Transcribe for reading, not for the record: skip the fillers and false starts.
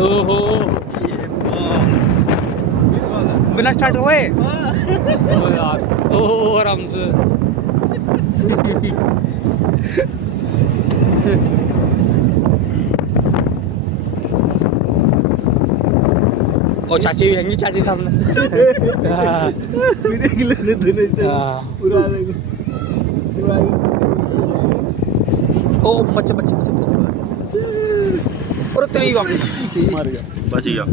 ओहो बिना स्टार्ट हुए ओ यार ओ आराम से ओ चाची भी हैंगी चाची सामने ओ बच्चे बच्चे बच्चे और तेरी वापस बच गया